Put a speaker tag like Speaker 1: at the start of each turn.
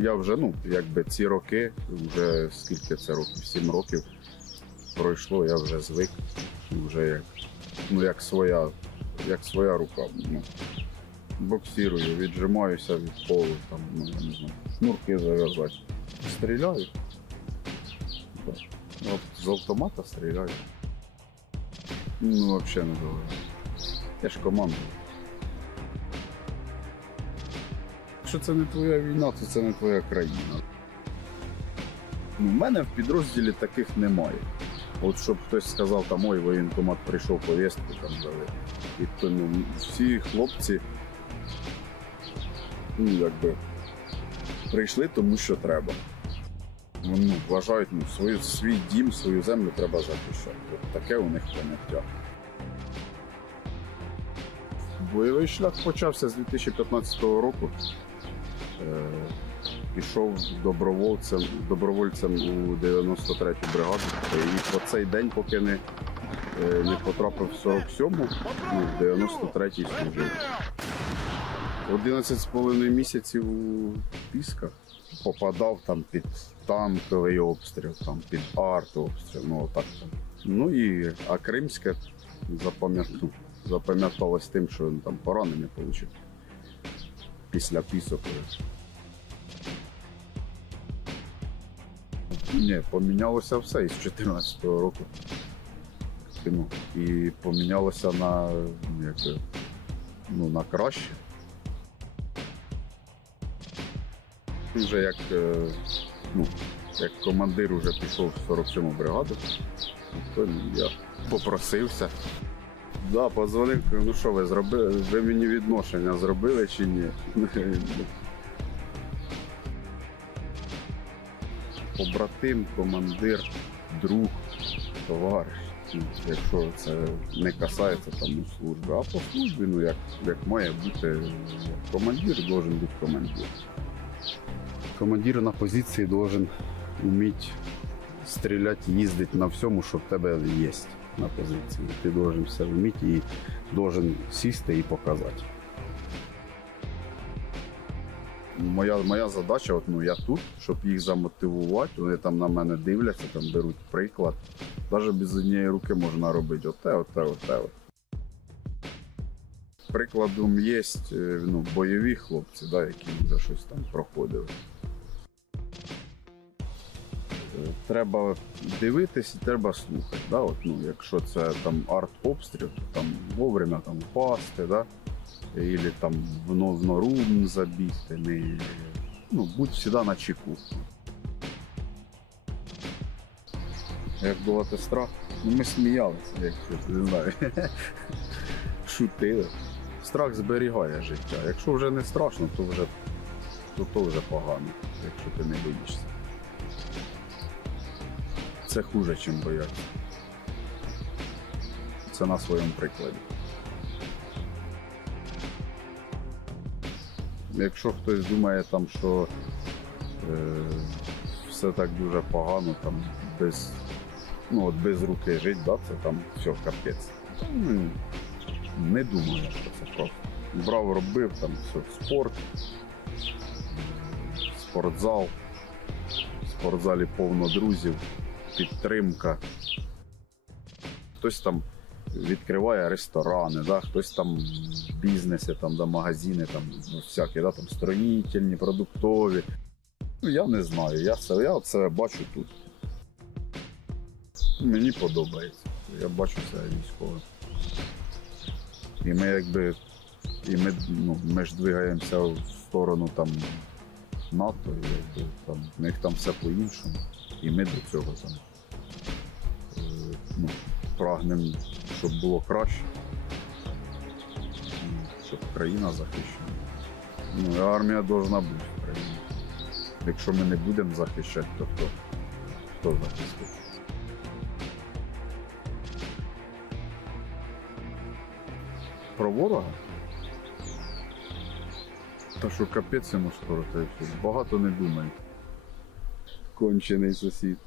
Speaker 1: Я вже, ну, якби ці роки, вже скільки це років, сім років пройшло, я вже звик. Вже як, ну, як своя, як своя рука. Ну, боксірую, віджимаюся від полу, там, ну, я не знаю, шнурки зав'язати. Стріляю. От з автомата стріляю. Ну, взагалі не довго. Я ж команда. Якщо це не твоя війна, то це не твоя країна. Ну, в мене в підрозділі таких немає. От щоб хтось сказав, там ой, воєнкомат прийшов повістку там дали. І то ну, всі хлопці ну, якби, прийшли тому, що треба. Ну, вважають ну, свою, свій дім, свою землю треба захищати. От таке у них поняття. Бойовий шлях почався з 2015 року. Е, пішов добровольцем, добровольцем у 93-ю бригаду. І по цей день, поки не, е, не потрапив в 47-му, ну, в 93-й служив. 11,5 місяців у Пісках попадав там під танковий обстріл, там під артобстріл, ну там. Ну і а Кримське запам'ятав, запам'яталось тим, що він там поранення отримав після пісок. Ні, помінялося все із 2014 року. Ну, і помінялося на, як, ну, на краще. Вже як, ну, як командир вже пішов в 47-му бригаду, то я попросився. Да, позвонив, кажу, ну що ви зробили? Ви мені відношення зробили чи ні? Побратим, командир, друг, товариш. Якщо це не касається там служби, а по службі, ну як, як має бути командир, должен бути командир. Командир на позиції должен вміти стріляти, їздити на всьому, що в тебе є на позиції. Ти должен все вміти і должен сісти і показати. Моя, моя задача, от, ну, я тут, щоб їх замотивувати, вони там на мене дивляться, там беруть приклад. Навіть без однієї руки можна робити оте, оте, оте. От. Прикладом є ну, бойові хлопці, да, які вже щось там проходили. Треба дивитись і треба слухати. Да? От, ну, якщо це там арт-обстріл, то там вовремя там впасти, да? Или там в, но- в нору забігти, не, ну, будь завжди на чеку. Як долати страх? Ну ми сміялися, як щось, не знаю. Шутили. Страх зберігає життя. Якщо вже не страшно, то вже, то, то вже погано, якщо ти не боїшся. Це хуже, ніж боятися. Це на своєму прикладі. Якщо хтось думає, там, що е, все так дуже погано, там, без, ну, от без руки жити, да, це там все капець. Ну, не думаю, що це просто. Брав, робив там все, спорт, спортзал, в спортзалі повно друзів, підтримка. Хтось там відкриває ресторани, да? хтось там бізнеси, там, да, магазини, там, ну, всякі, да? там, строїтельні, продуктові. Ну, я не знаю, я, це, я це бачу тут. Мені подобається. Я бачу це військовим. І ми якби. І ми, ну, ми ж двигаємося в сторону там НАТО, і там, в них там все по-іншому. І ми до цього там е, ну, прагнемо, щоб було краще, щоб країна захищена. Ну, і армія повинна бути в країні. Якщо ми не будемо захищати, то хто, хто захистить? Про ворога? Та що капець йому скоро, та багато не думай. Кончений сусід.